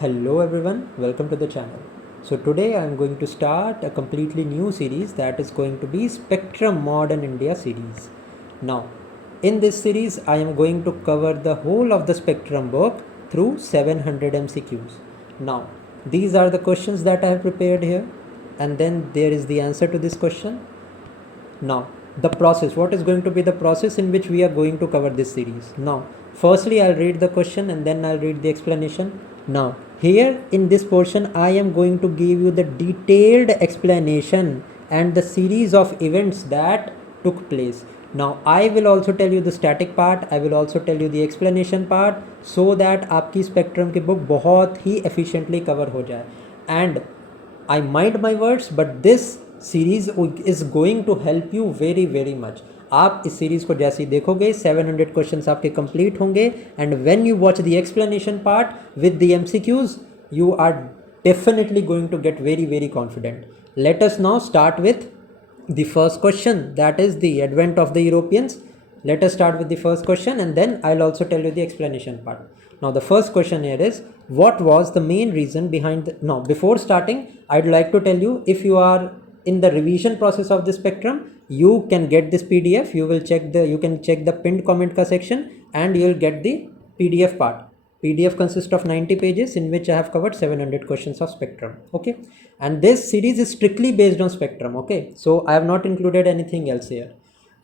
Hello everyone, welcome to the channel. So today I am going to start a completely new series that is going to be Spectrum Modern India series. Now, in this series I am going to cover the whole of the Spectrum book through 700 MCQs. Now, these are the questions that I have prepared here, and then there is the answer to this question. Now, the process, what is going to be the process in which we are going to cover this series? Now, firstly, I'll read the question and then I'll read the explanation. Now, here in this portion, I am going to give you the detailed explanation and the series of events that took place. Now, I will also tell you the static part, I will also tell you the explanation part, so that आपकी spectrum की book बहुत ही efficiently cover हो जाए. And I mind my words, but this series is going to help you very very much. आप इस series को जैसे ही देखोगे 700 क्वेश्चंस आपके कंप्लीट होंगे, and when you watch the explanation part with the MCQs you are definitely going to get very very confident. Let us now start with the first question, that is the advent of the Europeans. Let us start with the first question and then I'll also tell you the explanation part. Now the first question here is, what was the main reason behind the, now before starting I'd like to tell you, if you are in the revision process of the spectrum, you can get this PDF. You can check the pinned comment ka section and you'll get the PDF part. PDF consists of 90 pages in which I have covered 700 questions of spectrum. Okay, and this series is strictly based on spectrum. Okay, so I have not included anything else here.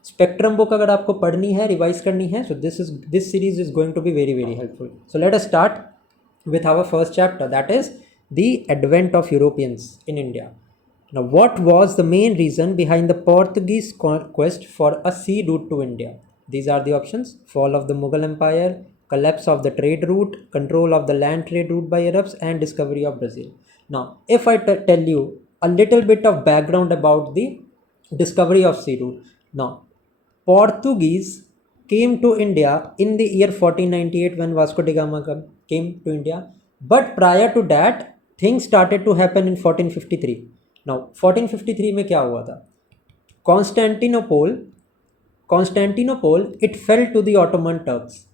Spectrum book अगर आपको पढ़नी है, revise करनी है, so this series is going to be very very helpful. So let us start with our first chapter, that is the advent of Europeans in India. Now, what was the main reason behind the Portuguese quest for a sea route to India? These are the options: fall of the Mughal Empire, collapse of the trade route, control of the land trade route by Arabs, and discovery of Brazil. Now, if I tell you a little bit of background about the discovery of sea route. Now, Portuguese came to India in the year 1498 when Vasco da Gama came to India. But prior to that, things started to happen in 1453. Now, 1453 में क्या हुआ था? Constantinople, it fell to the Ottoman Turks.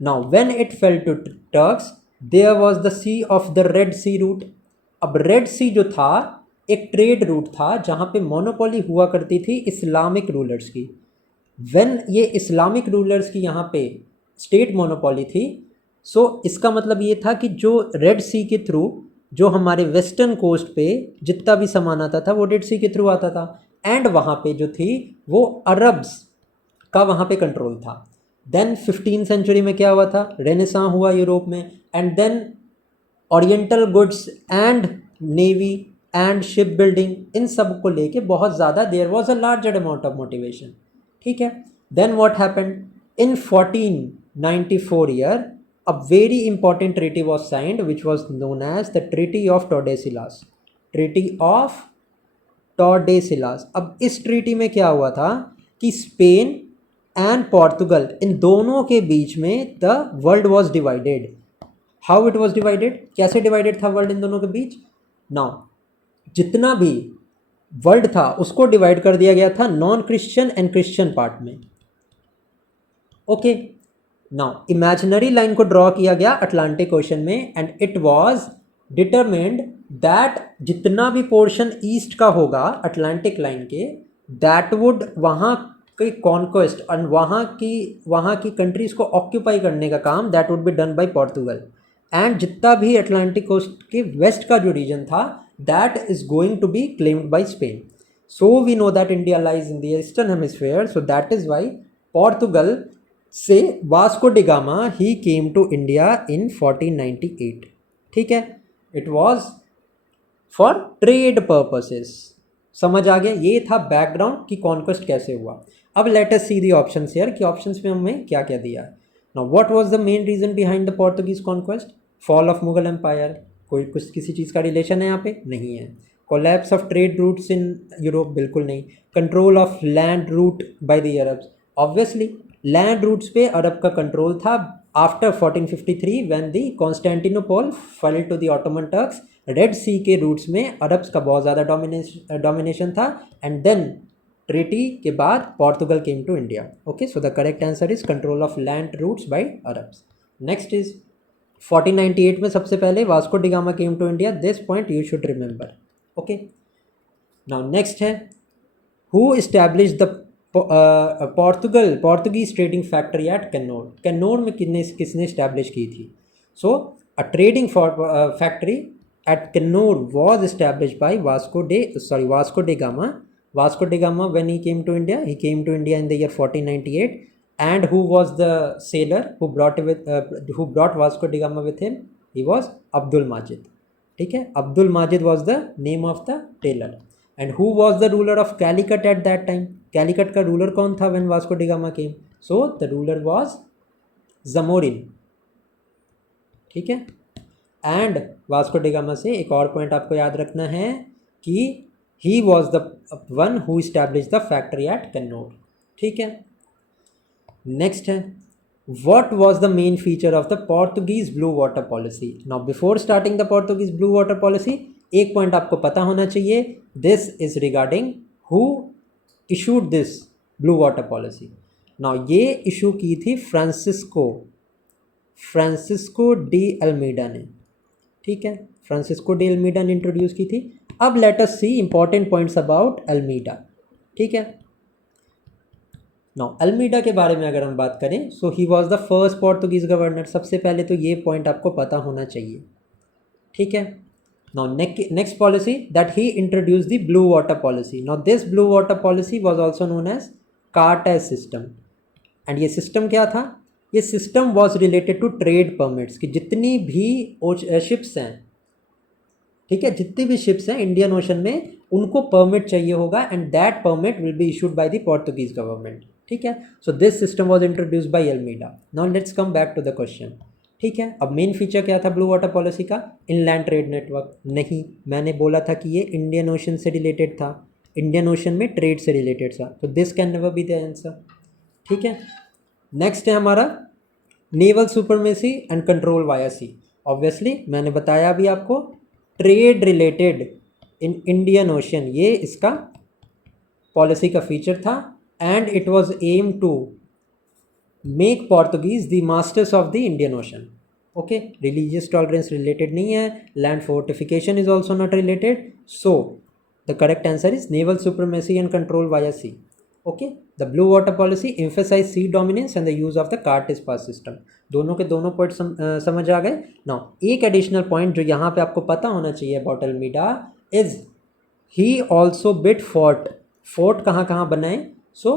Now, when it fell to Turks, there was the sea of the Red Sea route. अब red सी जो था एक trade route था जहाँ पे मोनोपोली हुआ करती थी इस्लामिक रूलर्स की. व्हेन ये इस्लामिक रूलर्स की यहाँ पे स्टेट मोनोपोली थी, सो इसका मतलब ये था कि जो रेड सी के थ्रू जो हमारे वेस्टर्न कोस्ट पे जितना भी सामान आता था वो रेड सी के थ्रू आता था, एंड वहाँ पे जो थी वो अरब्स का वहाँ पे कंट्रोल था. देन 15th सेंचुरी में क्या हुआ था? रेनेसां हुआ यूरोप में, and then oriental goods and navy and ship building, इन सब को लेके बहुत ज़्यादा there was a larger amount of motivation. ठीक है. Then what happened in 1494 year, a very important treaty was signed which was known as the Treaty of Tordesillas. Treaty of Tordesillas. अब इस ट्रीटी में क्या हुआ था कि स्पेन एंड पोर्तुगल, इन दोनों के बीच में the world was divided. How it was divided? कैसे डिवाइडेड था वर्ल्ड इन दोनों के बीच? नाउ, जितना भी वर्ल्ड था उसको डिवाइड कर दिया गया था non Christian and Christian part में. ओके. नाउ, इमेजिनरी लाइन को ड्रॉ किया गया अटलांटिक ओशन में, and it was determined that जितना भी पोर्शन ईस्ट का होगा अटलांटिक लाइन के, दैट वुड वहाँ के कॉन्क्वेस्ट और वहाँ की कंट्रीज को ऑक्यूपाई करने का काम that would be done by Portugal. And जितना भी अटलांटिक कोस्ट के वेस्ट का जो रीजन था that is going to be claimed by Spain. So we know that India lies in the eastern hemisphere, so that is why Portugal से Vasco da Gama he came to India in 1498. ठीक है. It was for trade purposes. समझ आ गया? ये था background कि conquest कैसे हुआ. अब let us see the options here कि ऑप्शंस में हमें क्या क्या दिया है. Now, what was the main reason behind the Portuguese conquest? Fall of Mughal empire. कोई कुछ किसी चीज़ का रिलेशन है यहाँ पे? नहीं है. Collapse of trade routes in Europe? बिल्कुल नहीं. Control of land route by the Arabs? Obviously land routes पे अरब का कंट्रोल था after 1453 when the Constantinople fell to the Ottoman Turks. Red Sea के रूट्स में अरब्स का बहुत ज़्यादा डोमिनेशन था, एंड देन ट्रीटी के बाद Portugal came to India. Okay, so the correct answer is control of land routes by Arabs. Next is 1498 में सबसे पहले Vasco da Gama came to India, this point you should remember. Okay, now next है who establish the Portuguese trading factory at Kannur. Kannur में किसने establish की थी? So a trading factory at Kannur was establish by Vasco da Gama. Vasco da Gama, when he came to India in the year 1498. And who was the sailor who brought Vasco da Gama with him? He was Abdul Majid. ठीक है, Abdul Majid was the name of the tailor. And who was the ruler of Calicut at that time? Calicut का ruler कौन था when Vasco da Gama came? So the ruler was Zamorin. ठीक है, and Vasco da gamma से एक और point आपको याद रखना है कि he was the one who established the factory at Kannur. ठीक है, next है what was the main feature of the Portuguese blue water policy? Now before starting the Portuguese blue water policy, एक point आपको पता होना चाहिए, this is regarding who issued this blue water policy. Now ये issue की थी Francisco de Almeida ने। ठीक है, फ्रांसिस्को डी अल्मीडा ने इंट्रोड्यूस की थी। अब let us see important points about Almeida. ठीक है, नाउ अल्मीडा के बारे में अगर हम बात करें, so he was the first Portuguese governor. सबसे पहले तो ये पॉइंट आपको पता होना चाहिए। ठीक है, now next policy that he introduce the blue water policy. Now this blue water policy was also known as कार्टेज सिस्टम। एंड ये सिस्टम क्या था? ये system was related to trade permits, कि जितनी भी शिप्स हैं, ठीक है, जितनी भी शिप्स हैं इंडियन ओशन में, उनको परमिट चाहिए होगा, and that permit will be issued by the Portuguese government. ठीक है, so this system was introduced by Almeida. Now let's come back to the question. ठीक है, अब मेन फीचर क्या था ब्लू वाटर पॉलिसी का? इनलैंड ट्रेड नेटवर्क नहीं, मैंने बोला था कि ये इंडियन ओशन से रिलेटेड था, इंडियन ओशन में ट्रेड से रिलेटेड था, तो this can never be the answer. ठीक है, नेक्स्ट है हमारा naval supremacy and control via sea. Obviously मैंने बताया अभी आपको, trade related in Indian ocean, ये इसका पॉलिसी का फीचर था, and it was aim to make Portuguese the masters of the Indian ocean. Okay, religious tolerance related नहीं है, land fortification is also not related, so the correct answer is naval supremacy and control via sea. Okay, the blue water policy emphasise sea dominance and the use of the cartaz pass system. दोनों के दोनों point समझ आ गए। Now एक additional point जो यहाँ पे आपको पता होना चाहिए about Almeida is he also bit fort. Fort कहाँ कहाँ बनाए? सो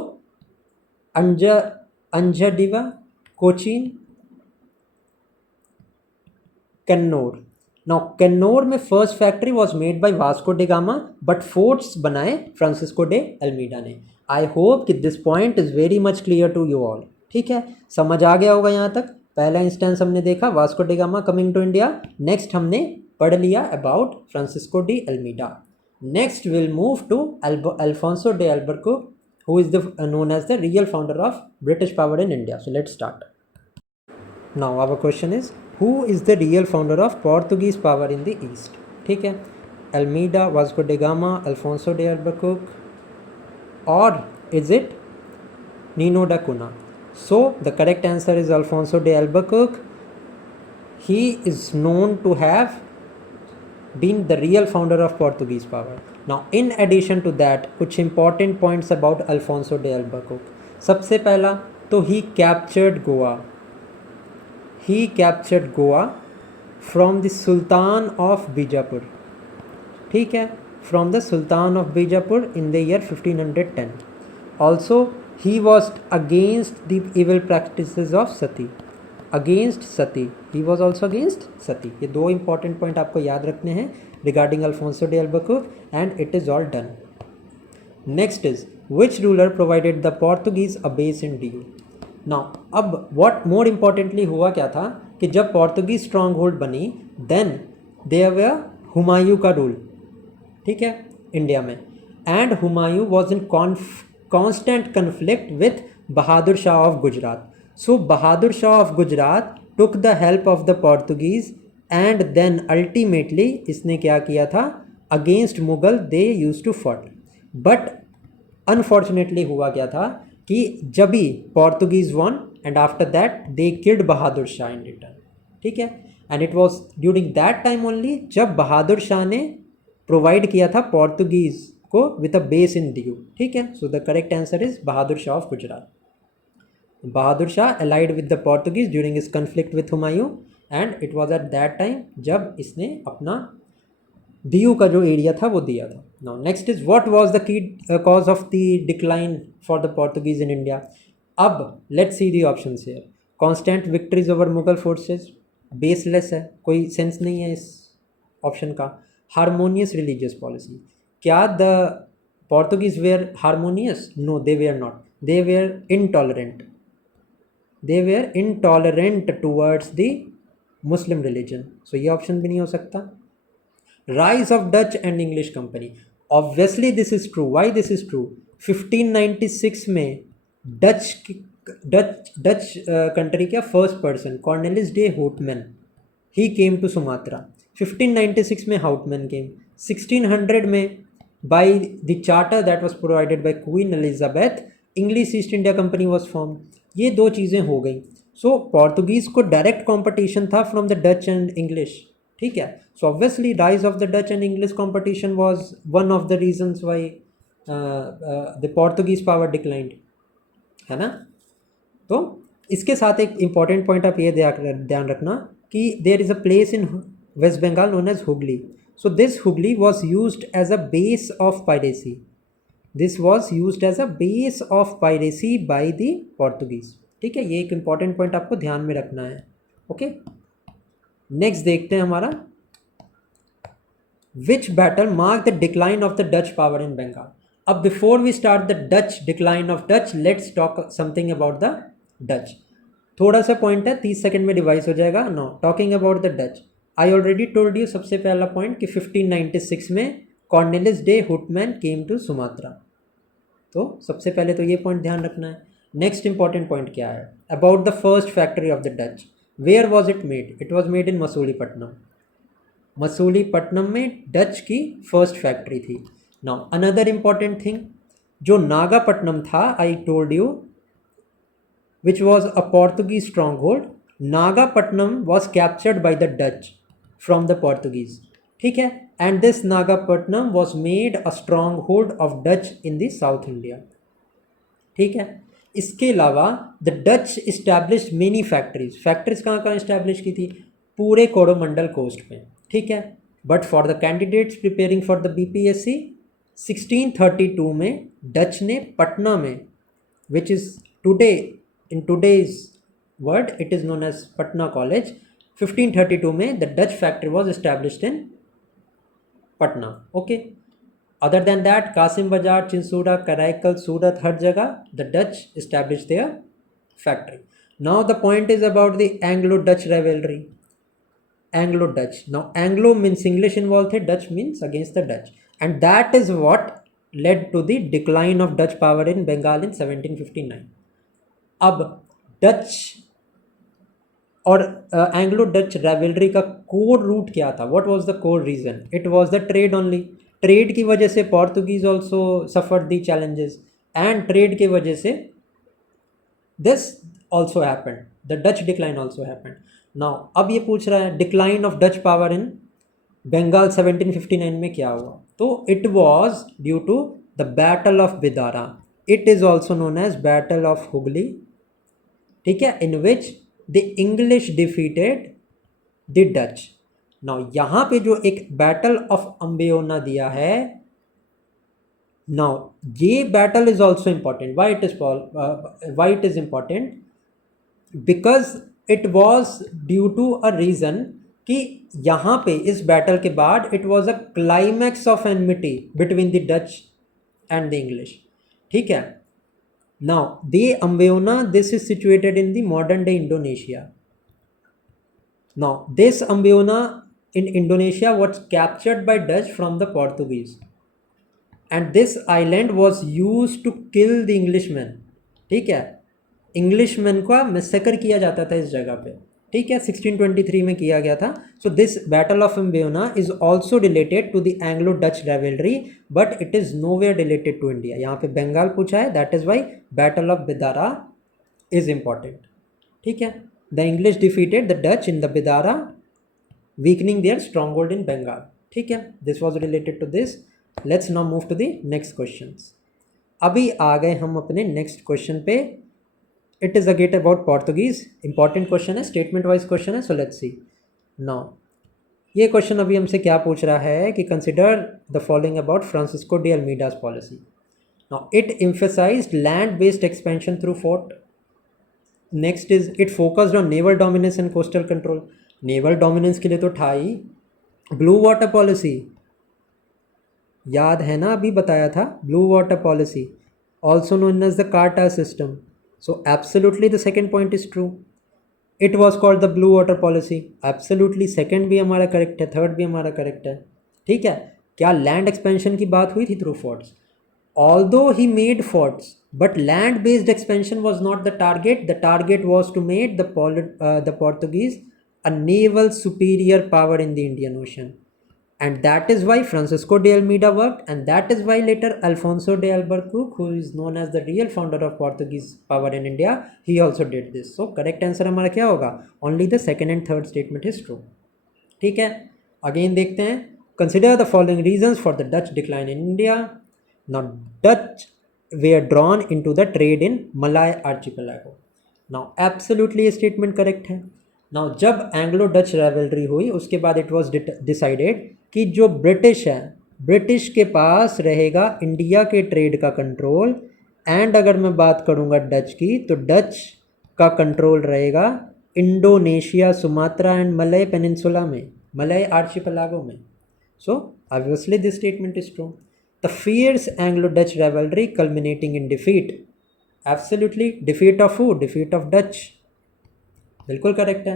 अंजडिवा, कोचीन, कन्नौर। नाउ कन्नौर में first factory was made by Vasco da Gama, but forts बनाए फ्रांसिस्को डे अल्मीडा ने। आई होप कि this point is very much clear to you all. ठीक है, समझ आ गया होगा यहाँ तक। पहला इंस्टेंस हमने देखा Vasco da Gama coming to India, next हमने पढ़ लिया about Francisco de Almeida. Next will move to Alfonso de Albuquerque, who is known as the real founder of British power in India. So let's start. Now our question is, who is the real founder of Portuguese power in the East? ठीक है, Almeida, Vasco da Gama, Alfonso de Albuquerque, or is it Nino da Cunha? So the correct answer is Alfonso de Albuquerque. He is known to have been the real founder of Portuguese power. Now in addition to that, कुछ important points about Alfonso de Albuquerque. सबसे पहला तो he captured Goa from the Sultan of Bijapur. ठीक है, from the Sultan of Bijapur in the year 1510. Also he was against the evil practices of Sati. Against Sati, he was also against Sati. ये दो important point आपको याद रखने हैं regarding Alfonso de Albuquerque, and it is all done. Next is which ruler provided the Portuguese a base in Diu. Now अब what more importantly हुआ क्या था कि जब पोर्तुगीज स्ट्रॉन्ग होल्ड बनी, देन देयर वर हुमायूं का रूल, ठीक है, इंडिया में, and Humayun was in constant conflict with Bahadur Shah of Gujarat. So Bahadur Shah of Gujarat took the help of the Portuguese, and then ultimately इसने क्या किया था, against Mughal they used to fight, but unfortunately हुआ क्या था कि जब भी Portuguese won and after that they killed Bahadur Shah in return। ठीक है, and it was during that time only जब बहादुर शाह ने प्रोवाइड किया था पोर्तुगीज़ को with a base in Diu. ठीक है, so the correct answer is Bahadur Shah of Gujarat. Bahadur Shah allied with the Portuguese during इस conflict with Humayun and it was at that time जब इसने अपना दीव का जो एरिया था वो दिया था. Now next is what was the key cause of the decline for the Portuguese in India. अब let's see the option here. Constant victories over Mughal forces, baseless है, कोई सेंस नहीं है इस ऑप्शन का. हारमोनियस रिलीजियस पॉलिसी, क्या the Portuguese were harmonious? No, they were not, they were intolerant. They were intolerant towards the Muslim religion. So ये option भी नहीं हो सकता. Rise of Dutch and English Company. Obviously this is true. Why this is true? 1596 में Dutch country का first person Cornelis de Houtman ही came to Sumatra. 1596 में Houtman came. 1600 में by the charter that was provided by queen Elizabeth English East India company was form. ये दो चीज़ें हो गई. सो पोर्तुगीज़ को डायरेक्ट कंपटीशन था from the Dutch and English. ठीक है, so obviously rise of the Dutch and English competition was one of the reasons why the Portuguese power declined, है ना. तो इसके साथ एक इंपॉर्टेंट पॉइंट आप ये ध्यान रखना कि there is a place in West Bengal known as Hooghly. So this Hooghly was used as a base of piracy. This was use as a base of piracy by the Portuguese. ठीक है, ये एक इंपॉर्टेंट पॉइंट आपको ध्यान में रखना है. ओके, नेक्स्ट देखते हैं हमारा. Which battle mark the decline of the Dutch power in Bengal. अब before we start the Dutch decline of Dutch, let's talk something about the Dutch. थोड़ा सा पॉइंट है, 30 सेकेंड में डिवाइस हो जाएगा. No, talking about the Dutch, I already told you. सबसे पहला point कि 1596 में Cornelis de Houtman came to Sumatra. तो सबसे पहले तो ये पॉइंट ध्यान रखना है. नेक्स्ट इंपॉर्टेंट पॉइंट क्या है? About the first factory of the Dutch. Where was it made? It was made in Masulipatnam. Masulipatnam में डच की फर्स्ट फैक्ट्री थी. नाउ अनदर इंपॉर्टेंट थिंग, जो नागापट्टनम था, I told you, which was a Portuguese strong hold. Nagapattinam was captured by the Dutch from the Portuguese. ठीक है, and this Nagapattinam was made a stronghold of Dutch in the South India. ठीक है, इसके अलावा the Dutch establish many factories. Factories कहाँ कहाँ establish की थी? पूरे कोरोमंडल कोस्ट पे. ठीक है, but for the candidates preparing for the BPSC 1632 में डच ने पटना में, which is today in today's world it is known as Patna college, 1532 में the Dutch factory was established in Patna. Okay, other than that Kasimbazar, Chinsurah, Karaikal, Surat, हर जगह the Dutch establish their factory. Now the point is about the Anglo Dutch rivalry. Anglo Dutch, now Anglo means English involve थे, Dutch means against the Dutch, and that is what led to the decline of Dutch power in Bengal in 1759. अब Dutch और Anglo Dutch rivalry का core root क्या था? What was the core reason? It was the trade only. Trade की वजह से Portuguese also suffered the challenges and trade की वजह से this also happened, the Dutch decline also happened. Now अब ये पूछ रहा है decline of Dutch power in Bengal 1759 में क्या हुआ? तो it was due to the battle of Bedara. It is also known as battle of Hooghly. ठीक है, in which the English defeated the Dutch. Now यहाँ पे जो एक बैटल ऑफ अम्बियोना दिया है, नाउ ये battle is also important. Why it is important? Because it was due to a reason कि यहाँ पे इस बैटल के बाद it was a climax of enmity between the Dutch and the English. ठीक है, now the Ambeona, this is situated in the modern day Indonesia. Now this Ambeona in Indonesia was captured by Dutch from the Portuguese, and this island was used to kill the Englishmen. ठीक है, Englishman का massacre किया जाता था इस जगह पे. ठीक है, 1623 में किया गया था. So this battle of Amboyna is also related to the Anglo Dutch rivalry, but it is nowhere related to India. यहाँ पे बंगाल पूछा है, that is why battle of Bedara is important. ठीक है, the English defeated the Dutch in the Bedara weakening their stronghold in Bengal. ठीक है, this was related to this. Let's now move to the next questions. अभी आ गए हम अपने next question पे. It is again about Portuguese. Important question है, statement wise question है. So let's see. Now, ये क्वेश्चन अभी हमसे क्या पूछ रहा है कि consider the following about Francisco de Almeida's policy. Now it emphasized land based expansion through fort. Next is it focused on naval dominance and coastal control. Naval dominance के लिए तो था ही. ब्लू वाटर पॉलिसी याद है ना, अभी बताया था, blue water policy also known as the cartaz system. So absolutely the second point is true. It was called the blue water policy. Absolutely second भी हमारा करेक्ट है, थर्ड भी हमारा करेक्ट है. ठीक है, क्या लैंड एक्सपेंशन की बात हुई थी through forts? Although he made forts, but land-based expansion was not the target. The target was to make the Portuguese a naval superior power in the Indian Ocean, and that is why Francisco de Almeida worked, and that is why later Alfonso de Albuquerque, who is known as the real founder of Portuguese power in India, he also did this. So correct answer हमारा क्या होगा? Only the second and third statement is true. ठीक है, again देखते हैं. Consider the following reasons for the Dutch decline in India. Now, Dutch were drawn into the trade in Malay archipelago. Now, absolutely ये statement correct है. Now, जब Anglo Dutch rivalry हुई उसके बाद इट वॉज डिसाइडेड कि जो British है, British के पास रहेगा इंडिया के ट्रेड का कंट्रोल. एंड अगर मैं बात करूँगा डच की, तो डच का कंट्रोल रहेगा Indonesia, Sumatra and Malay peninsula में, मलय आर्चिपेलागो में. So obviously this statement is true. The fierce Anglo-Dutch rivalry culminating in defeat. Absolutely, defeat of who? Defeat of Dutch. बिल्कुल करेक्ट है.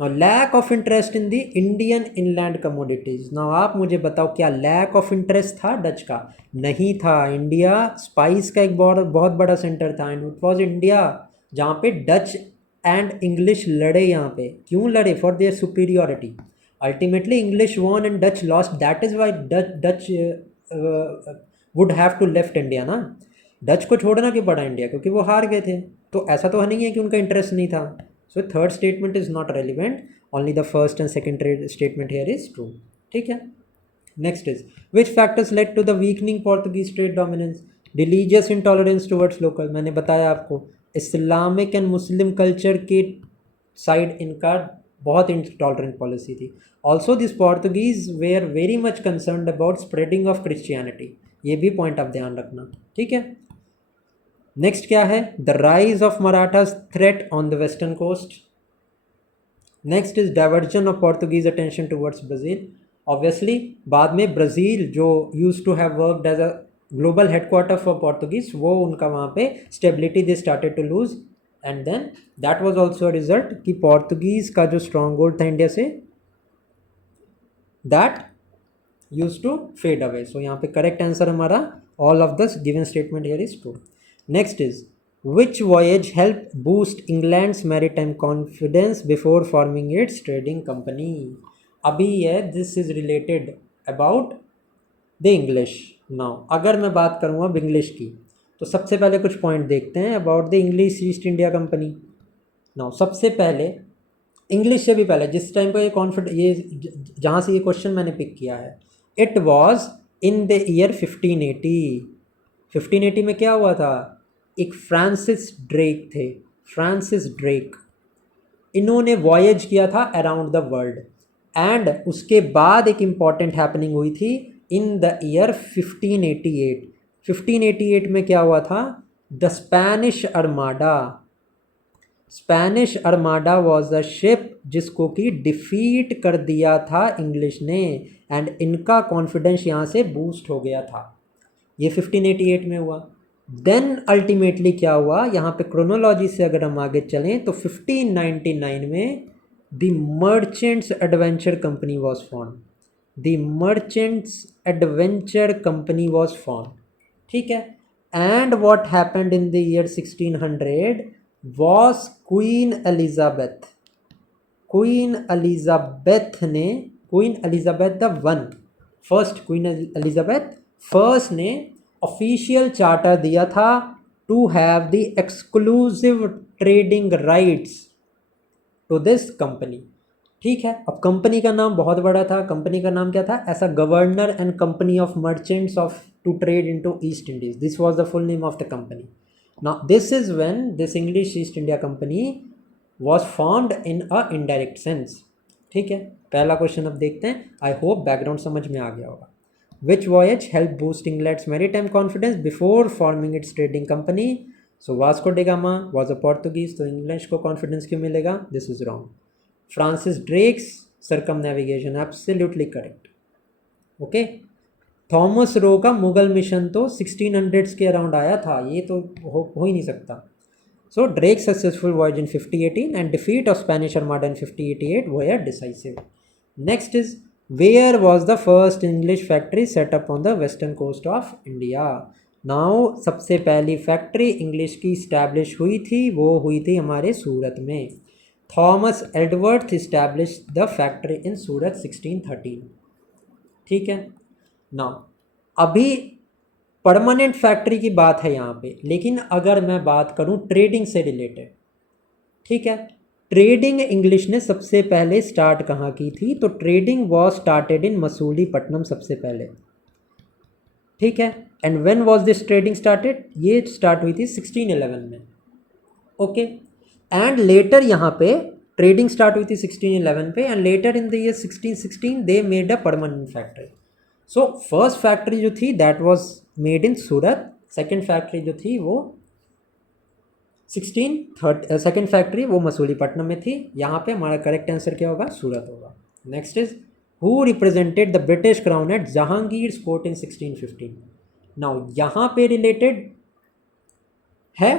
Now, lack of interest in the Indian inland commodities. Now, आप मुझे बताओ क्या lack of interest था Dutch का? नहीं था. इंडिया स्पाइस का एक बहुत बड़ा सेंटर था, एंड इट वॉज इंडिया जहाँ पे डच एंड इंग्लिश लड़े. यहाँ पे क्यों लड़े? For their superiority. Ultimately English won and Dutch lost. That is why Dutch would have to left India ना. डच को छोड़ना क्यों पड़ा इंडिया? क्योंकि वो हार गए थे. तो ऐसा तो नहीं है कि उनका इंटरेस्ट नहीं था. So third statement is not relevant. Only the first and second statement here is true. ठीक है, next is which factors led to the weakening Portuguese trade dominance. Religious intolerance towards local. मैंने बताया आपको, Islamic and Muslim culture के side इनका बहुत intolerant policy थी. Also this Portuguese were very much concern about spreading of Christianity. ये भी point आप ध्यान रखना. ठीक है, नेक्स्ट क्या है? The rise of Marathas threat on the western coast. Next is diversion of Portuguese attention towards Brazil. Obviously बाद में ब्राज़ील जो use to have worked as a global headquarter for Portuguese, वो उनका वहाँ पे stability they started to lose, and then that was also a result कि Portuguese का जो स्ट्रॉन्ग होल्ड था इंडिया से, that use to fade away. So यहाँ पे करेक्ट आंसर हमारा all of this given statement here is true. Next is which voyage help boost England's maritime confidence before forming its trading company. अभी है, this is related about the English. Now अगर मैं बात करूँ अब English की, तो सबसे पहले कुछ पॉइंट देखते हैं about the English East India company. Now सबसे पहले इंग्लिश से भी पहले जिस टाइम को ये जहाँ से ये क्वेश्चन मैंने पिक किया है, it was in the year 1580. 1580 में क्या हुआ था? एक फ्रांसिस ड्रेक थे, फ्रांसिस ड्रेक. इन्होंने वॉयज किया था अराउंड द वर्ल्ड, एंड उसके बाद एक इम्पॉर्टेंट हैपनिंग हुई थी इन द ईयर 1588. 1588 में क्या हुआ था? The Spanish Armada. Spanish Armada was a ship जिसको कि डिफीट कर दिया था इंग्लिश ने, एंड इनका कॉन्फिडेंस यहाँ से बूस्ट हो गया था. ये 1588 में हुआ. देन अल्टीमेटली क्या हुआ, यहाँ पे क्रोनोलॉजी से अगर हम आगे चलें तो 1599 में the merchants adventure company was form. The merchants adventure company was form. ठीक है, and what happened in the year 1600 was queen Elizabeth. Queen Elizabeth the one, first queen Elizabeth first ने ऑफिशियल चार्टर दिया था to have the exclusive trading rights to this company. ठीक है, अब company का नाम बहुत बड़ा था, कंपनी का नाम क्या था, ऐसा governor and company of merchants of to trade into East Indies, this was the full name of the company. Now this is when this English East India company was formed in a indirect sense. ठीक है, पहला question अब देखते हैं. I hope background समझ में आ गया होगा. Which voyage help boost England's maritime confidence before forming its trading company. So Vasco da Gama was a Portuguese, तो इंग्लिश को कॉन्फिडेंस क्यों मिलेगा, this is wrong. Francis Drake's circumnavigation, absolutely correct. Okay, Thomas Roe का Mughal mission तो 1600s के around आया था, ये तो हो ही नहीं सकता. So Drake successful voyage in 5018 and defeat of Spanish Armada in 5088 were decisive. Next is where was the first English factory setup on the western coast of India. Now सबसे पहली फैक्ट्री इंग्लिश की establish हुई थी, वो हुई थी हमारे सूरत में. Thomas Aldworth established the factory in Surat 1613. ठीक है ना. अभी परमानेंट फैक्ट्री की बात है यहाँ पे, लेकिन अगर मैं बात करूँ ट्रेडिंग से रिलेटेड, ठीक है, ट्रेडिंग इंग्लिश ने सबसे पहले स्टार्ट कहाँ की थी, तो trading was started in Masulipatnam सबसे पहले. ठीक है, and when was this trading started, ये स्टार्ट हुई थी 1611 में. ओके, एंड लेटर यहाँ पे ट्रेडिंग स्टार्ट हुई थी 1611 पे, and later in the year 1616 they made a permanent factory. So first factory जो थी that was made in Surat, second factory जो थी वो सेकंड फैक्ट्री वो मसूलीपट्टनम में थी. यहाँ पे हमारा करेक्ट आंसर क्या होगा, सूरत होगा. Next is who represented the British crown at Jahangir court in 1615. Now यहाँ पे रिलेटेड है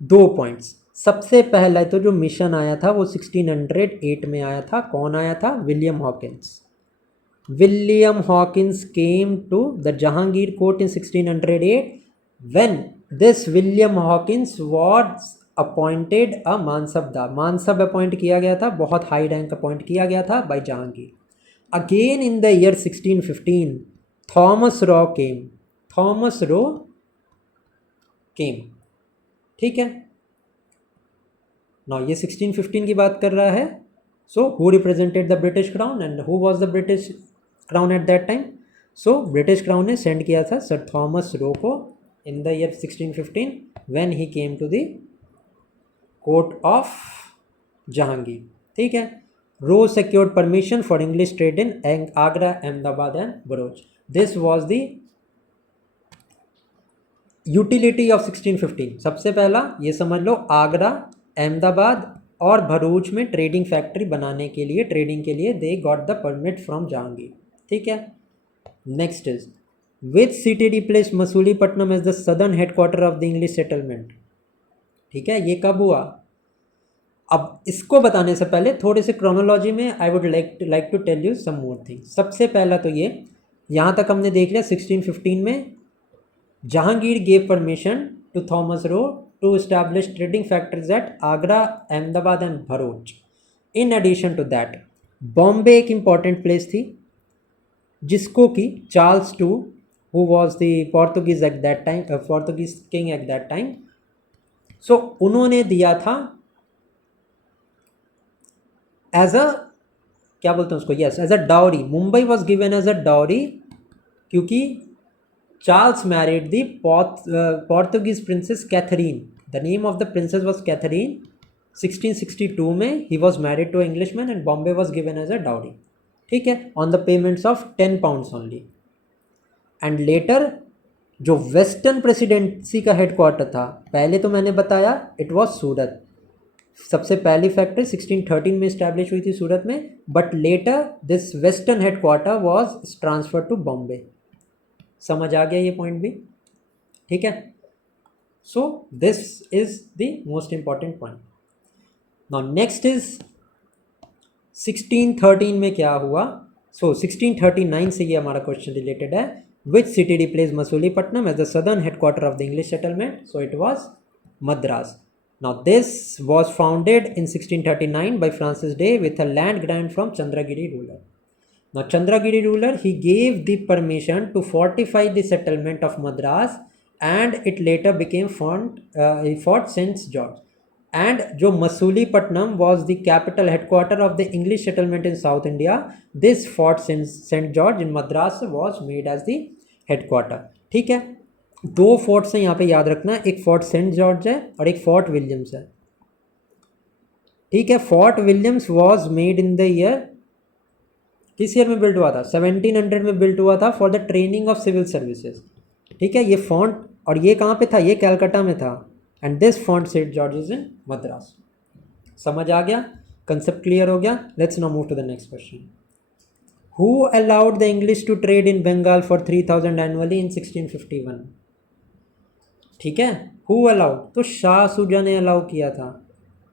2 पॉइंट्स. सबसे पहला तो जो मिशन आया था वो 1608 में आया था. कौन आया था, William Hawkins. William Hawkins came to the Jahangir court in 1608 when this William Hawkins was appointed a mansabdar. Mansab appoint किया गया था, बहुत हाई रैंक अपॉइंट किया गया था by Jahangir. Again in the year 1615 Thomas Roe came. Thomas Roe came. ठीक है, now ये 1615 की बात कर रहा है. So who represented the British crown and who was the British crown at that time. So British crown ने सेंड किया था सर थॉमस रो को in the year 1615 when he came to the court of Jahangir. ठीक है, Roe secured permission for English trade in Agra, Ahmedabad and Broach. This was the utility of 1615. सबसे पहला ये समझ लो, आगरा, अहमदाबाद और भरूच में ट्रेडिंग फैक्ट्री बनाने के लिए, ट्रेडिंग के लिए they got the permit from Jahangir. ठीक है, next is which city replace Masulipatnam as the southern headquarter of the English settlement. ठीक है, ये कब हुआ. अब इसको बताने से पहले थोड़े से क्रोनोलॉजी में I would like to tell you some more things. सबसे पहला तो ये, यहाँ तक हमने देख लिया 1615 में Jahangir gave permission to Thomas Roe to establish trading factories at Agra, Ahmedabad and Bharuch. In addition to that, Bombay एक important place थी जिसको कि Charles to who was the Portuguese at that time, Portuguese king at that time, so उन्होंने दिया था as a, क्या बोलते हैं उसको, yes, as a dowry. Mumbai was given as a dowry क्योंकि Charles married the Portuguese princess Catherine. The name of the princess was Catherine. 1662 में he was married to an Englishman and Bombay was given as a dowry. ठीक है, on the payments of 10 pounds only. And later जो western presidency का headquarter था, पहले तो मैंने बताया इट वॉज सूरत. सबसे पहली फैक्ट्री 1613 में इस्टेब्लिश हुई थी सूरत में, but later this western headquarter was transfer to Bombay. समझ आ गया ये पॉइंट भी. ठीक है, so this is the most important point. Now next is 1613 में क्या हुआ. सो 1639 से ये हमारा क्वेश्चन रिलेटेड है. Which city replace Masulipatnam as the southern headquarter of the English settlement. So it was Madras. Now this was founded in 1639 by Francis Day with a land grant from Chandragiri ruler. Now Chandragiri ruler, he gave the permission to fortify the settlement of Madras and it later became Fort St. George. And जो Masulipatnam was the capital headquarter of the English settlement in South India, this Fort St George in Madras was made as the headquarter. ठीक है, दो forts हैं यहाँ पे याद रखना, एक फोर्ट सेंट जॉर्ज है और एक फोर्ट विलियम्स है। ठीक है, fort Williams was made in the year, किस ईयर में बिल्ड हुआ था? 1700 में बिल्ड हुआ था for the training of civil services. ठीक है, ये फॉन्ट, और ये कहाँ पे था? ये कैलकाटा में था। And this fort saint George is in Madras. समझ आ गया? कंसेप्ट क्लियर हो गया? Let's now move to the next question. Who allowed the English to trade in Bengal for 3000 annually in 1651? ठीक है, हु अलाउड? तो शाह सुजा ने अलाउ किया था।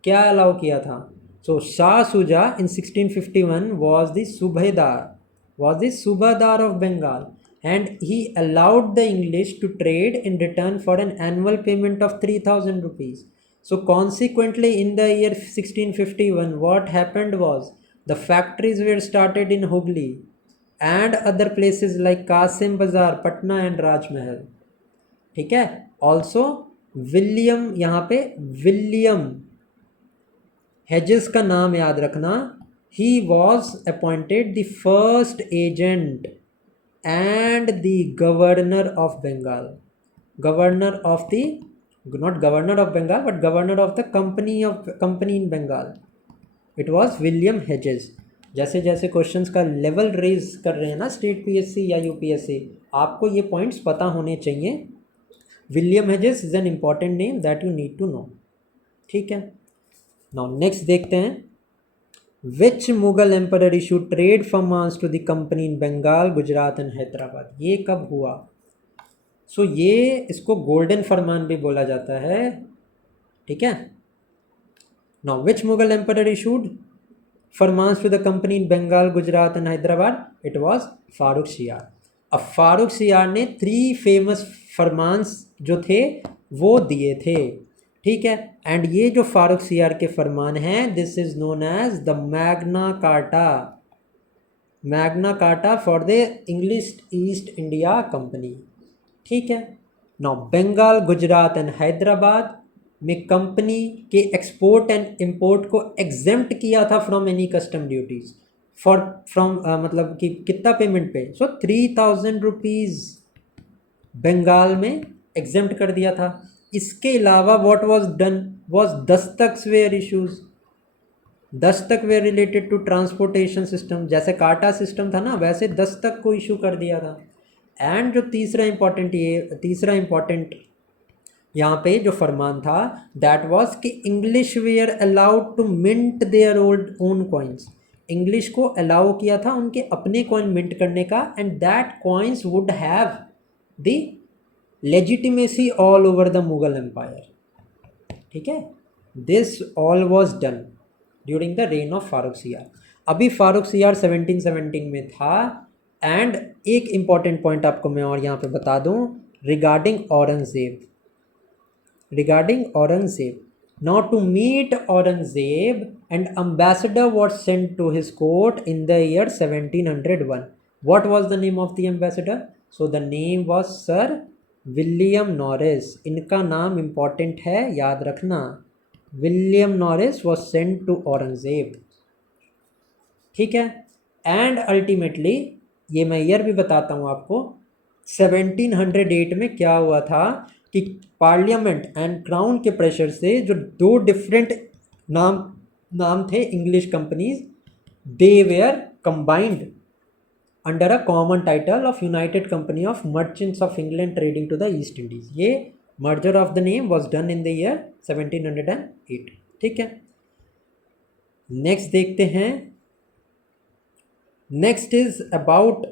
क्या अलाउ किया था? सो शाह सुजा इन 1651 was the subadar of Bengal, and he allowed the English to trade in return for an annual payment of 3000 rupees. So consequently, in the year 1651, what happened was the factories were started in Hooghly and other places like Qasim Bazaar, Patna and Rajmahal. ठीक है, also William, यहाँ पे William hedges का नाम याद रखना, he was appointed the first agent and the governor of Bengal, governor of the, not governor of Bengal but governor of the company in Bengal, it was William Hedges. जैसे जैसे क्वेश्चंस का level raise कर रहे हैं ना स्टेट पीएससी या UPSC, आपको ये पॉइंट्स पता होने चाहिए। William Hedges is an important name that you need to know. ठीक है, नाउ नेक्स्ट देखते हैं, which Mughal emperor issue trade farmans to the company in Bengal, Gujarat and Hyderabad? ये कब हुआ? सो ये, इसको गोल्डन फरमान भी बोला जाता है। ठीक है, now which Mughal emperor issued farmans to the company in Bengal, Gujarat and Hyderabad? It was Farrukh Siyar. अब फारूक सियार ने 3 फेमस फरमान्स जो थे वो दिए थे। ठीक है, एंड ये जो फारूक सियार के फरमान हैं, this is known as the Magna Carta, Magna Carta for the English East India company. ठीक है, नाउ बंगाल, गुजरात एंड हैदराबाद में कंपनी के एक्सपोर्ट एंड इंपोर्ट को एग्जेम्प्ट किया था from any custom duties for from मतलब कि कितना पेमेंट पे? सो 3000 रुपीज़ बंगाल में एग्जेम्प्ट कर दिया था। इसके अलावा what was done was dastak were issues, dastak were related to transportation system, जैसे काटा सिस्टम था ना वैसे दस्तक को इशू कर दिया था। एंड जो तीसरा इंपॉर्टेंट यहाँ पे जो फरमान था, दैट वाज कि English were allowed to mint their own coins, English को अलाउ किया था उनके अपने कॉइन मिंट करने का, and that coins would have the legitimacy all over the Mughal empire. ठीक है, this all was done during the reign of Farrukh Siyar. अभी फारूक सियार 1717 में था। एंड एक इंपॉर्टेंट पॉइंट आपको मैं और यहाँ पे बता दूँ regarding Aurangzeb, now to meet Aurangzeb, an ambassador was sent to his court in the year 1701. What was the name of the ambassador? So the name was Sir William Norris. इनका नाम important है, याद रखना। William Norris was sent to Aurangzeb. ठीक है, and ultimately ये मैं year भी बताता हूँ आपको, 1708 में क्या हुआ था कि पार्लियामेंट एंड क्राउन के प्रेशर से जो 2 डिफरेंट नाम थे English companies, they were combined under a common title of United Company of merchants of England Trading to the East Indies. ये merger of the name was done in the year 1708। ठीक है, next देखते हैं। Next is about,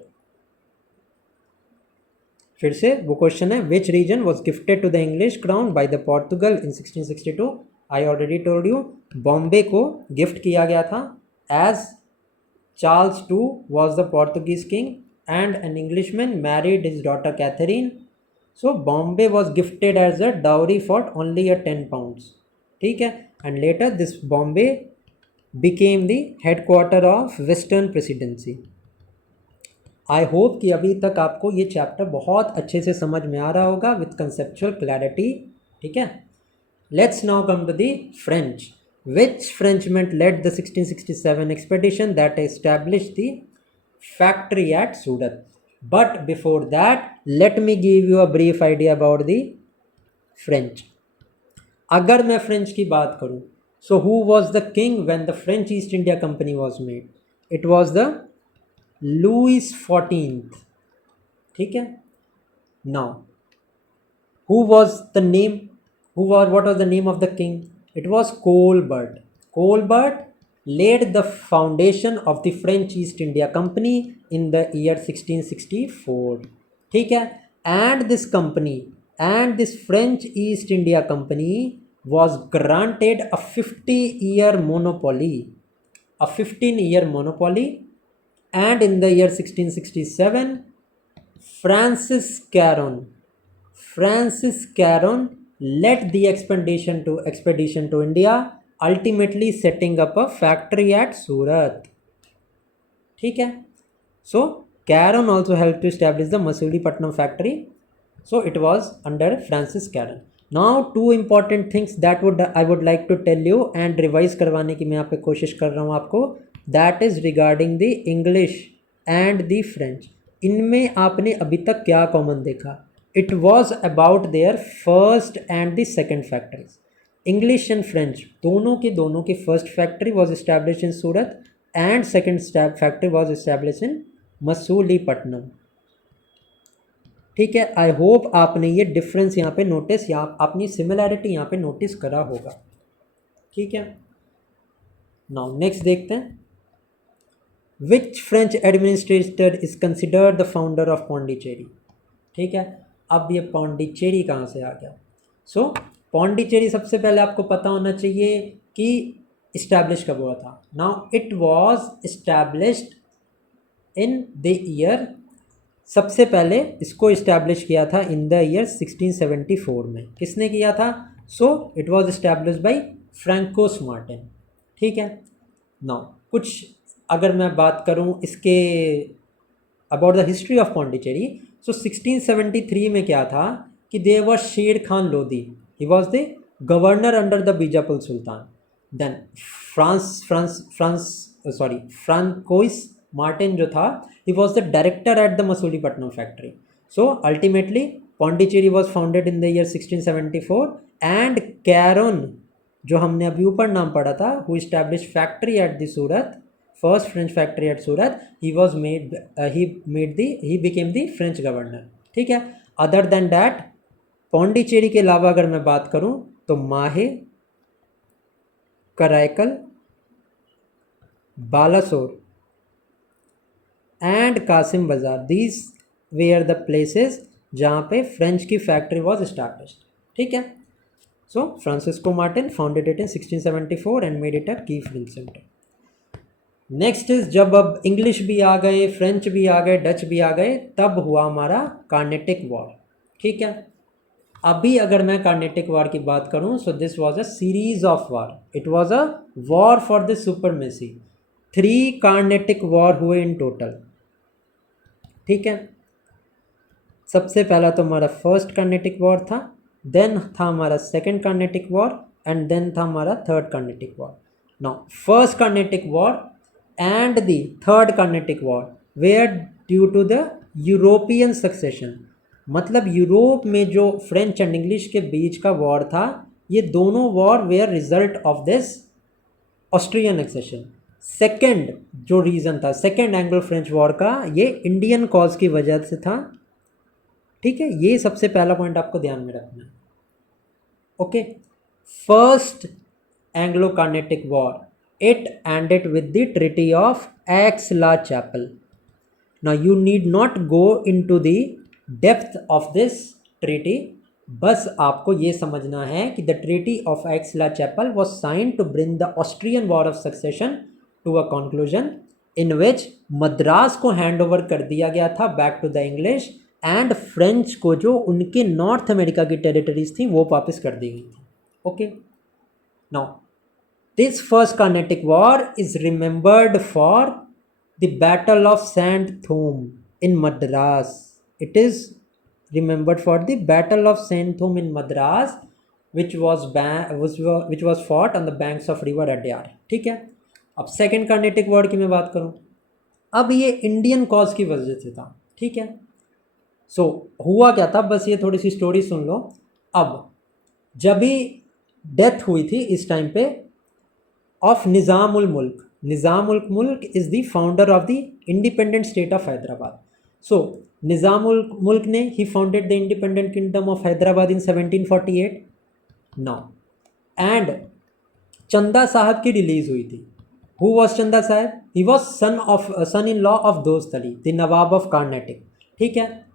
फिर से वो question है, which region was gifted to the English crown by the Portugal in 1662? I already told you, Bombay को गिफ्ट किया गया था as Charles II was the Portuguese king and an Englishman married his daughter Catherine. So Bombay was gifted as a dowry for only 10 pounds। ठीक है, and later this Bombay became the headquarter of western presidency. I hope कि अभी तक आपको ये chapter बहुत अच्छे से समझ में आ रहा होगा विथ कंसेप्चुअल क्लैरिटी। ठीक है, Let's now come to the French. Which Frenchman led the 1667 expedition that established the factory at Surat? But before that, let me give you a brief idea about the French. अगर मैं French की बात करूं, so who was the king when the French East India Company was made? It was the Louis XIV. ठीक है. Now, who was the name? What was the name of the king? It was Colbert. Colbert laid the foundation of the French East India Company in the year 1664. ठीक है. And this company and this French East India Company was granted a 50-year monopoly, a 15-year monopoly. And in the year 1667, Francis Caron led the expedition to India, ultimately setting up a factory at Surat. ठीक है. So Caron also helped to establish the Masulipatam factory. So it was under Francis Caron. Now two important things that I would like to tell you and revise करवाने की मैं यहाँ पे कोशिश कर रहा हूँ आपको. That is regarding the English and the French. इनमें आपने अभी तक क्या कॉमन देखा? It was about their first and the second factories. English and French दोनों की first factory was established in Surat and second factory was established in Masulipatam. ठीक है. आई होप आपने ये डिफरेंस यहाँ पे नोटिस या आपने सिमिलैरिटी यहाँ पे नोटिस करा होगा. ठीक है. नाउ नेक्स्ट देखते हैं. Which French administrator is considered the founder of Pondicherry? ठीक है. अब ये पौंडीचेरी कहाँ से आ गया? सो पौंडीचेरी सबसे पहले आपको पता होना चाहिए कि इस्टेब्लिश कब हुआ था. Now it was established in the year, सबसे पहले इसको इस्टेब्लिश किया था इन द ईयर 1674 में. किसने किया था? So it was establish by François Martin. ठीक है. नाउ कुछ अगर मैं बात करूं इसके about the history of Pondicherry, so 1673 में क्या था कि there was Sher Khan Lodi. He was the governor under the Bijapur sultan. Then François Martin जो था, he was the director at the Masulipatam factory. So ultimately Pondicherry was founded in the year 1674 and Caron जो हमने अभी ऊपर नाम पढ़ा था, who established factory at the Surat, first French factory at Surat, he became the French governor. ठीक है. Other than that Pondicherry के अलावा अगर मैं बात करूं तो माहे, कराईकल, बालासोर एंड कासिम बाजार, दीज वेयर द प्लेसेस जहाँ पे फ्रेंच की फैक्ट्री वॉज इस्टैब्लिश्ड. ठीक है. So Francisco Martin founded it in 1674 and made it a key French centre. Next is जब अब इंग्लिश भी आ गए, फ्रेंच भी आ गए, डच भी आ गए, तब हुआ हमारा कार्नेटिक वॉर. ठीक है. अभी अगर मैं कार्नेटिक वॉर की बात करूं, so this was a series of war. It was a war for the supremacy. 3 Carnatic war हुए इन टोटल. ठीक है. सबसे पहला तो हमारा फर्स्ट कार्नेटिक वॉर था, देन था हमारा second Carnatic war and then था हमारा third Carnatic war. Now first Carnatic war and the third Carnatic war were due to the European succession. मतलब यूरोप में जो फ्रेंच एंड इंग्लिश के बीच का वॉर था, ये दोनों war were result of this Austrian accession. Second जो रीज़न था सेकेंड एंग्लो फ्रेंच वॉर का, ये इंडियन कॉज की वजह से था. ठीक है. ये सबसे पहला पॉइंट आपको ध्यान में रखना है. Okay. First Anglo Carnatic war, it ended with the treaty of Aix la Chapelle. Now you need not go into the depth of this treaty, बस आपको ये समझना है कि the treaty of Aix la Chapelle was signed to bring the Austrian war of succession to a conclusion, in which Madras को hand over कर दिया गया था back to the English and French को जो उनके नॉर्थ अमेरिका की टेरिटरीज थी वो वापस कर दी गई थी. Okay. Now this first Carnatic war is remembered for the battle of St Thome in Madras. It is remembered for the Battle of Saint Thome in Madras, which was fought on the banks of river Adyar. ठीक है, अब second Carnatic war की मैं बात करूं, अब ये Indian cause की वजह से था। ठीक है, सो हुआ क्या था, बस ये थोड़ी सी स्टोरी सुन लो। अब जब भी डेथ हुई थी इस टाइम पे ऑफ निज़ाम उल मुल्क, Nizam ul Mulk is the founder of the independent state of Hyderabad. So Nizam ul Mulk ने ही founded the independent kingdom of Hyderabad in 1748 now. And Chanda Sahib की रिलीज हुई थी। Who was Chanda Sahib? He was son in law of Dost Ali, the Nawab of Carnatic. ठीक है,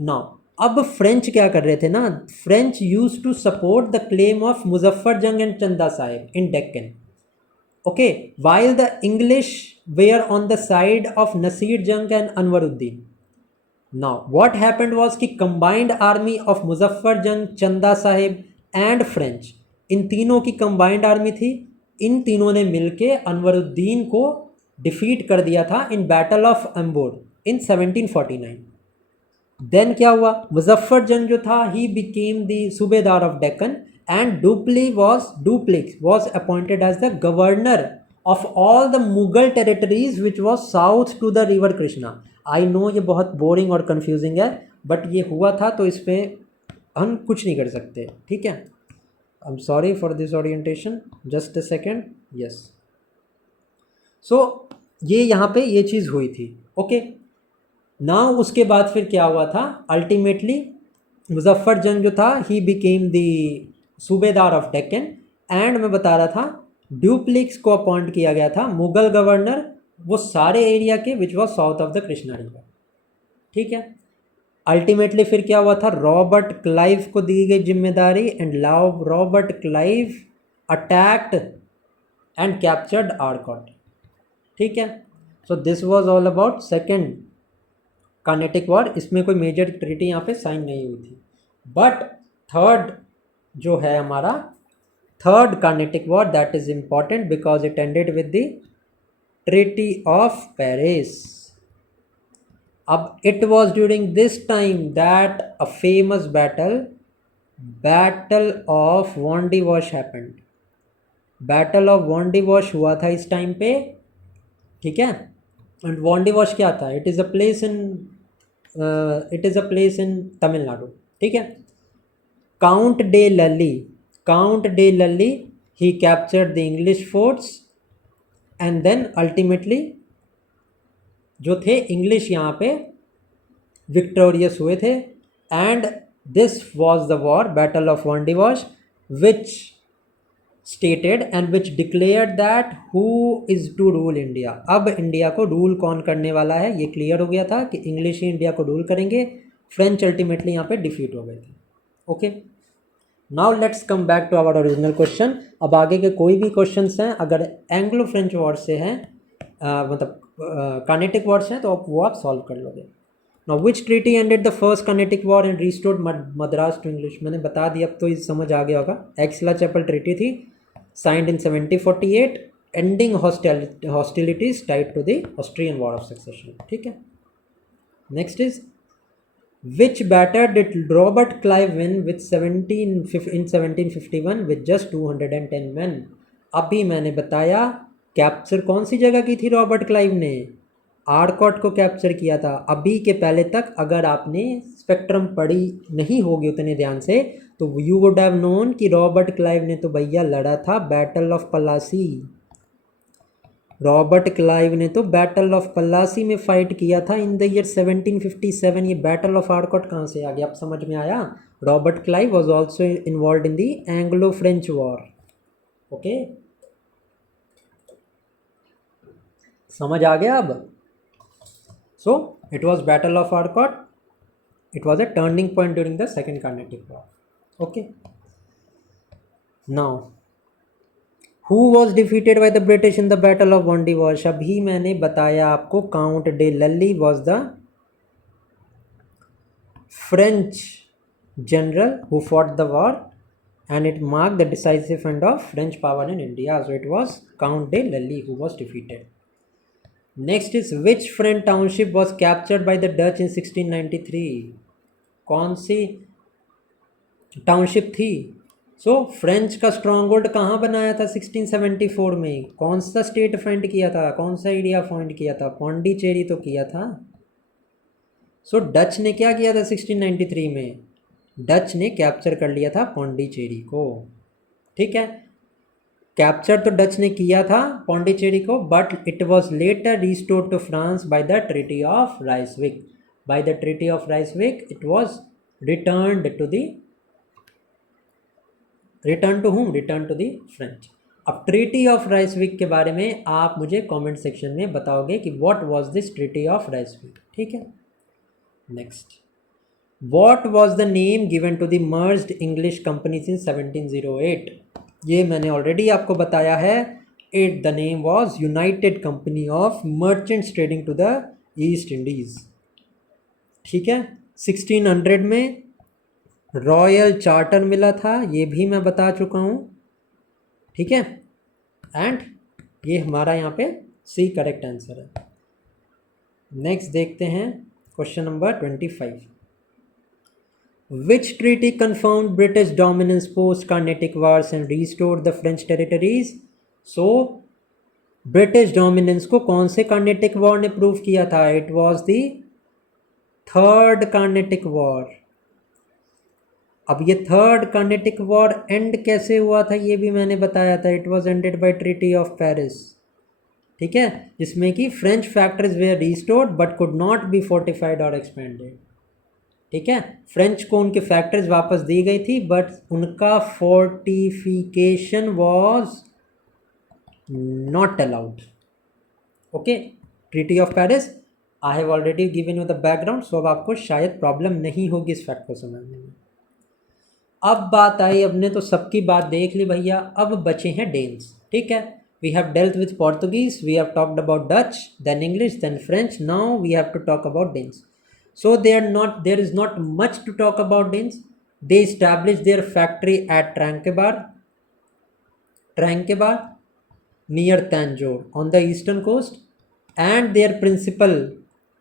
नाउ अब फ्रेंच क्या कर रहे थे ना, French use to support the claim of Muzaffar Jang and Chanda Sahib in Deccan. Okay, while the English were on the side of Nasir Jung and Anwaruddin. Now what happened was कि combined army of Muzaffar Jung, चंदा Sahib and French, इन तीनों की combined army थी। इन तीनों ने मिलके अनवरुद्दीन को defeat कर दिया था in battle of Ambur in 1749। Then क्या हुआ, मुजफ्फर जंग जो था he became the subedar of Deccan and Dupleix was appointed as the governor of all the Mughal territories which was south to the river Krishna. I know ये बहुत boring और confusing है, but ये हुआ था तो इस पर हम कुछ नहीं कर सकते। ठीक है, I am sorry for this orientation, just a second. Yes, so ये यहाँ पे ये चीज़ हुई थी। ओके, नाउ उसके बाद फिर क्या हुआ था, अल्टीमेटली मुजफ्फर जंग जो था ही बिकेम दी सूबेदार ऑफ डेक्कन। एंड मैं बता रहा था ड्यूप्लिक्स को अपॉइंट किया गया था मुगल गवर्नर वो सारे एरिया के which was south of the Krishna river. ठीक है, अल्टीमेटली फिर क्या हुआ था, रॉबर्ट क्लाइव को दी गई जिम्मेदारी and Robert Clive attacked and captured Arcot. ठीक है, so this was all about second Carnatic war. इसमें कोई मेजर ट्रीटी यहाँ पे साइन नहीं हुई थी, बट थर्ड जो है हमारा third Carnatic war that is important because it ended with the treaty of Paris. अब it was during this time that a famous battle of Wandiwash happened. Battle of Wandiwash हुआ था इस टाइम पे। ठीक है, एंड वॉन्डिवॉश क्या था, इट इज़ अ प्लेस इन तमिलनाडु। ठीक है, Count de Lally, he captured the English forts and then ultimately जो थे इंग्लिश यहाँ पे विक्टोरियस हुए थे। And this was the war battle of Wandiwash which stated and which declared that who is to rule India. अब India को rule कौन करने वाला है ये क्लियर हो गया था कि इंग्लिश ही इंडिया को रूल करेंगे। फ्रेंच अल्टीमेटली यहाँ पे डिफीट हो गए थे। Okay, now let's come back to our original question. अब आगे के कोई भी क्वेश्चंस हैं अगर एंग्लो फ्रेंच वॉर से हैं मतलब कार्नेटिक वॉर से हैं तो वो आप सॉल्व कर लोगे। Now which treaty ended the first Carnatic war and restored Madras to English. मैंने बता दिया, अब तो ये समझ आ गया होगा। एक्सला चैपल ट्रीटी थी signed in 1748 ending hostilities tied to the Austrian war of succession. ठीक है, next is Which battle did Robert Clive win with 1751 with just 210 men? अभी मैंने बताया कैप्चर कौन सी जगह की थी रॉबर्ट क्लाइव ने, आर्कॉट को कैप्चर किया था। अभी के पहले तक अगर आपने स्पेक्ट्रम पढ़ी नहीं होगी उतने ध्यान से तो यू वुड हैव नोन कि रॉबर्ट क्लाइव ने तो भैया लड़ा था battle of Plassey. Robert Clive ने तो बैटल ऑफ पलासी में फाइट किया था इन द ईयर 1757। ये बैटल ऑफ आर्कॉट कहाँ से आ गया, अब समझ में आया। Robert Clive was also involved in the Anglo French war. Okay, समझ आ गया अब। So it was battle of Arcot, it was a turning point during the second Carnatic war. Okay, now who was defeated by the British in the battle of Wandiwash. अभी मैंने बताया आपको count de Lally was the French general who fought the war and it marked the decisive end of French power in India. So it was Count de Lally who was defeated. Next is which French township was captured by the Dutch in 1693? कौन सी township थी? सो French का strong hold कहाँ बनाया था 1674 में? कौन सा state find किया था, कौन सा एरिया फाइंड किया था? पौंडीचेरी तो किया था। सो डच ने क्या किया था 1693 में? डच ने कैप्चर कर लिया था पौंडीचेरी को। ठीक है, कैप्चर तो डच ने किया था पौंडीचेरी को, but it was later restored to France by the treaty of Ryswick. By the treaty of Ryswick it was return to the return to hmm, return to the French. अब treaty of Ryswick के बारे में आप मुझे comment section में बताओगे कि what was this treaty of Ryswick. ठीक है, next, what was the name given to the merged English companies in 1708? ये मैंने ऑलरेडी आपको बताया है। It the name was United Company of Merchants trading to the East Indies. ठीक है, 1600 में रॉयल चार्टर मिला था, ये भी मैं बता चुका हूँ। ठीक है, एंड ये हमारा यहाँ पे सी करेक्ट आंसर है। नेक्स्ट देखते हैं question number 25। Which treaty confirmed British dominance post Carnatic wars and restored the French territories? So British dominance को कौन से कार्नेटिक वॉर ने प्रूव किया था? It was the third Carnatic war. अब ये थर्ड कार्नेटिक वॉर एंड कैसे हुआ था ये भी मैंने बताया था। It was ended by treaty of Paris. ठीक है, जिसमें कि French factories were restored but could not be fortified और एक्सपेंडेड। ठीक है, फ्रेंच को उनकी फैक्ट्रीज वापस दी गई थी बट उनका fortification was not allowed. Okay, treaty of Paris, I have already given you the background, so अब आपको शायद प्रॉब्लम नहीं होगी इस फैक्ट को समझने में। अब बात आई, अब ने तो सबकी बात देख ली भैया, अब बचे हैं डेन्स। ठीक है, we have dealt with Portuguese, we have talked about Dutch, then English, then French, now we have to talk about Danes. So there is not much to talk about Danes. They establish their factory at Tranquebar near Tanjore on the eastern coast, and their principal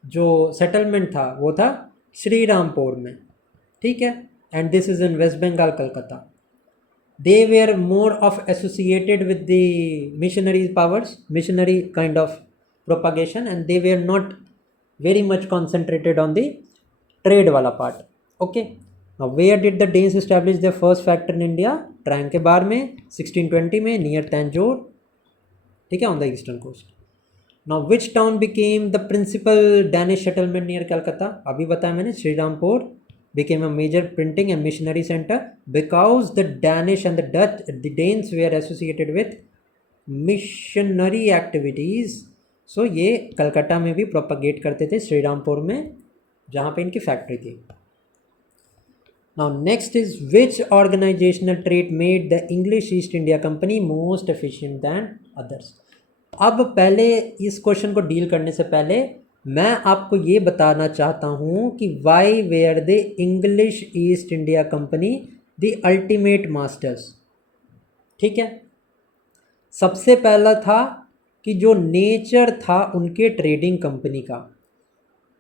जो settlement था वो था श्रीरामपुर में। ठीक है, and this is in West Bengal, Calcutta. They were more of associated with the missionary powers, missionary kind of propagation, and they were not very much concentrated on the trade wala part. Okay, now where did the Danes establish their first factory in India? Tranquebar में 1620 में near Tanjore. ठीक है, on the eastern coast. Now which town became the principal Danish settlement near Calcutta? अभी बताया मैंने, Shrirampur became a major printing and missionary center because the Danish and the Danes were associated with missionary activities. So ये कलकत्ता में भी propagate करते थे, श्रीरामपुर में जहाँ पे इनकी फैक्ट्री थी। Now next is which organizational trait made the English East India Company most efficient than others? अब पहले इस क्वेश्चन को डील करने से पहले मैं आपको ये बताना चाहता हूँ कि why were the English East India Company the ultimate masters. ठीक है, सबसे पहला था कि जो नेचर था उनके ट्रेडिंग कंपनी का।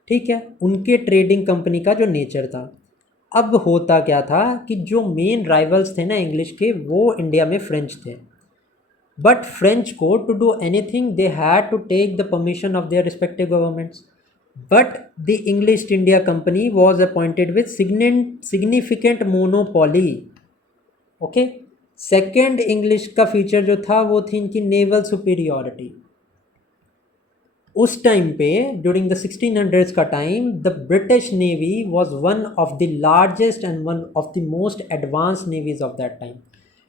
ठीक है, उनके ट्रेडिंग कंपनी का जो नेचर था। अब होता क्या था कि जो मेन राइवल्स थे ना इंग्लिश के, वो इंडिया में फ्रेंच थे। But French को to do anything they had to take the permission of their respective governments. But the English East India Company was appointed with significant monopoly. Okay. Second English का feature जो था वो थी इनकी naval superiority. उस time पे during the 1600s का time the British navy was one of the largest and one of the most advance navies of that time.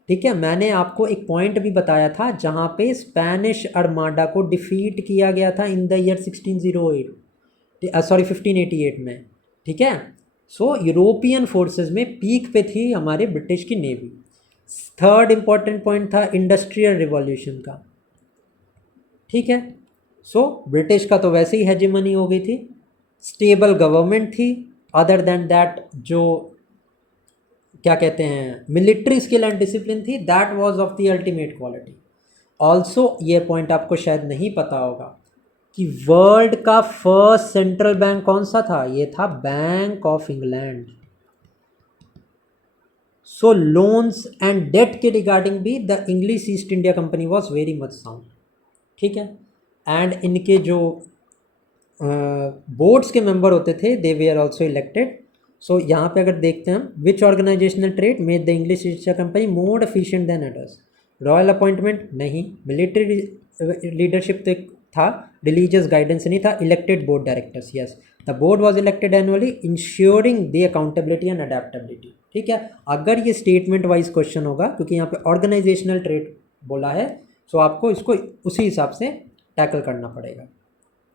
ठीक है, मैंने आपको एक पॉइंट भी बताया था जहाँ पे स्पेनिश अर्माडा को डिफीट किया गया था इन द ईयर 1588 में। ठीक है, सो यूरोपियन फोर्सेस में पीक पे थी हमारे ब्रिटिश की नेवी। थर्ड इंपॉर्टेंट पॉइंट था इंडस्ट्रियल रिवॉल्यूशन का। ठीक है, सो ब्रिटिश का तो वैसे ही हेजेमनी हो गई थी, स्टेबल गवर्नमेंट थी। अदर देन दैट जो क्या कहते हैं मिलिट्री स्किल एंड डिसिप्लिन थी, that was of the ultimate quality. Also ये पॉइंट आपको शायद नहीं पता होगा कि वर्ल्ड का फर्स्ट सेंट्रल बैंक कौन सा था? ये था Bank of England. So loans and debt के रिगार्डिंग भी the English East India Company was very much sound, ठीक है। एंड इनके जो बोर्ड्स के मेंबर होते थे they were are also elected. So यहाँ पे अगर देखते हैं हम, which organizational trade made the English East India company more efficient than others. Royal appointment नहीं, मिलिट्री लीडरशिप तो था, रिलीजियस गाइडेंस नहीं था, elected board directors, yes the board was elected annually insuring the accountability and adaptability, ठीक है। अगर ये statement wise question होगा क्योंकि यहाँ पे ऑर्गेनाइजेशनल ट्रेड बोला है, सो आपको इसको उसी हिसाब से टैकल करना पड़ेगा,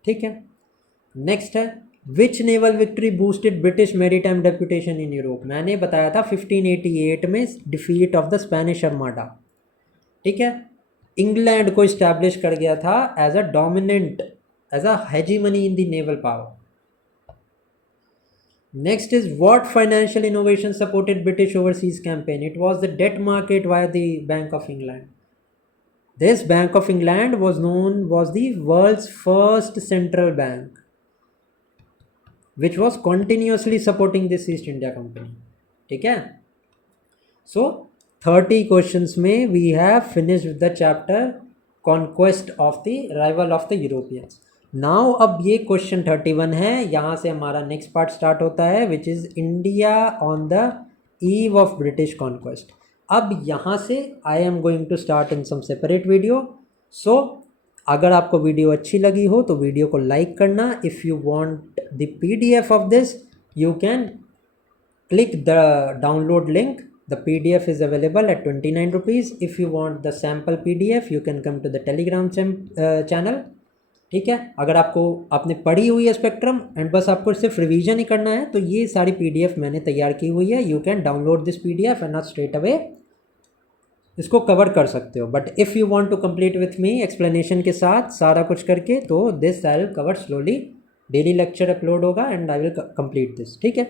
ठीक है। नेक्स्ट है, which naval victory boosted British maritime reputation in Europe. मैंने बताया था 1588 में defeat of the Spanish armada, ठीक है। इंग्लैंड को इस्टेब्लिश कर गया था as a dominant, as a hegemony in the naval power. Next is what financial innovation supported British overseas campaign. It was the debt market via the bank of England. This Bank of England was the world's first central bank which was continuously supporting this East India Company, ठीक है। So 30 questions में we have finished with the chapter conquest of the rival of the Europeans. Now अब ये question 31 है, यहाँ से हमारा next part start होता है which is India on the eve of British conquest. अब यहाँ से I am going to start in some separate video. सो अगर आपको वीडियो अच्छी लगी हो तो वीडियो को लाइक करना। If you want the PDF of this you can click the download link. The PDF is available at 29 rupees. If you want the sample PDF you can come to the Telegram channel, ठीक है। अगर आपने पढ़ी हुई है spectrum and बस आपको सिर्फ रिवीजन ही करना है तो ये सारी PDF मैंने तैयार की हुई है। You can download this PDF and not straight away इसको कवर कर सकते हो। But if you want to complete with me explanation के साथ सारा कुछ करके, तो this I will cover slowly. Daily lecture upload होगा and I will complete this, ठीक है।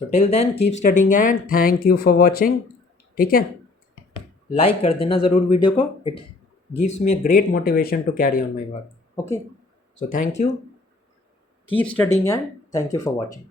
So till then keep studying and thank you for watching, ठीक है। लाइक कर देना ज़रूर वीडियो को, it gives me a great motivation to carry on my work, okay. So thank you, keep studying and thank you for watching.